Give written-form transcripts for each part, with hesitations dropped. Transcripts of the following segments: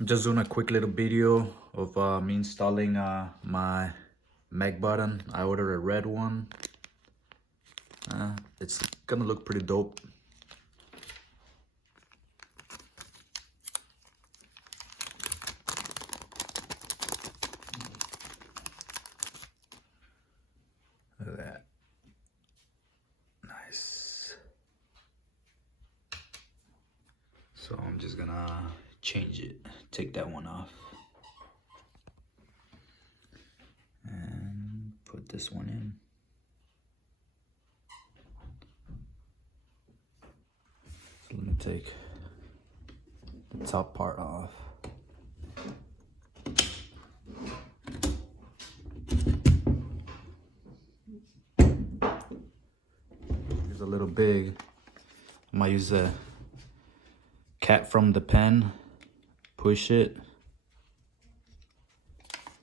I'm just doing a quick little video of me installing my Mac button. I ordered a red one. It's gonna look pretty dope. Look at that. Nice. So I'm just gonna change it, take that one off, and put this one in. So let me take the top part off. It's a little big. I might use the cap from the pen, push it.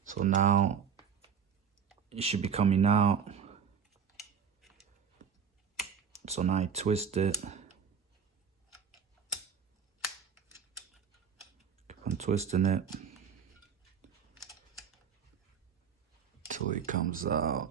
So now it should be coming out. So now I twist it. Keep on twisting it till it comes out.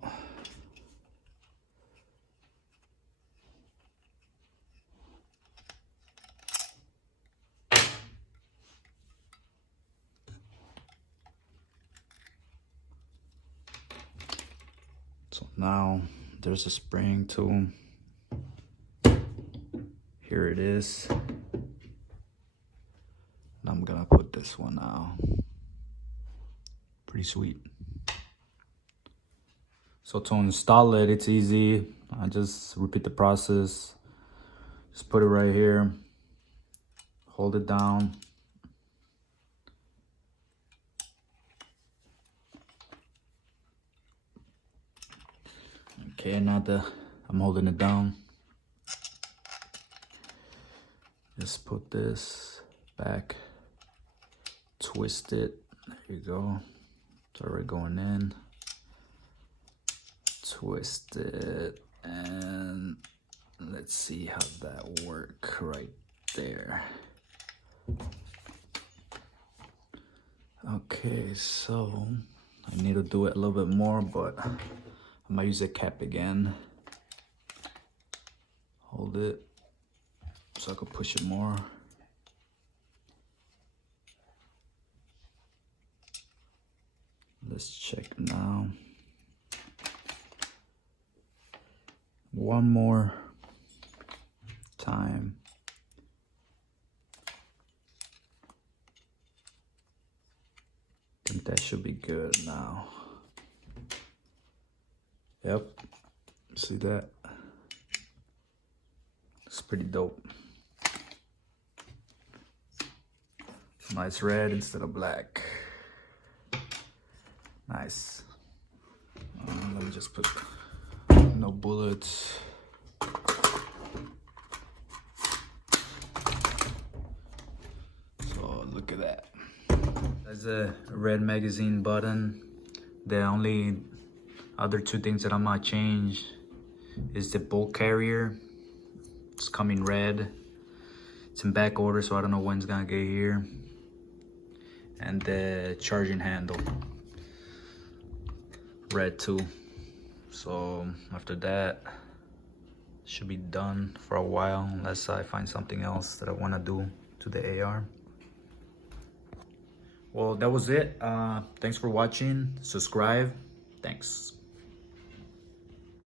So now there's a spring too. Here it is. And I'm gonna put this one out. Pretty sweet. So to install it, it's easy. I just repeat the process. Just put it right here. Hold it down. Okay, now that I'm holding it down, just put this back, twist it. There you go. It's already going in. Twist it, and let's see how that works right there. Okay, so I need to do it a little bit more, but I might use a cap again. Hold it so I can push it more. Let's check now. One more time. I think that should be good now. Yep, see that? It's pretty dope. Nice red instead of black. Nice. Let me just put no bullets. So look at that. There's a red magazine button. The only other two things that I might change is the bolt carrier. It's coming red. It's in back order, so I don't know when it's gonna get here. And the charging handle, red too. So after that, should be done for a while, unless I find something else that I wanna do to the AR. Well, that was it. Thanks for watching. Subscribe. Thanks.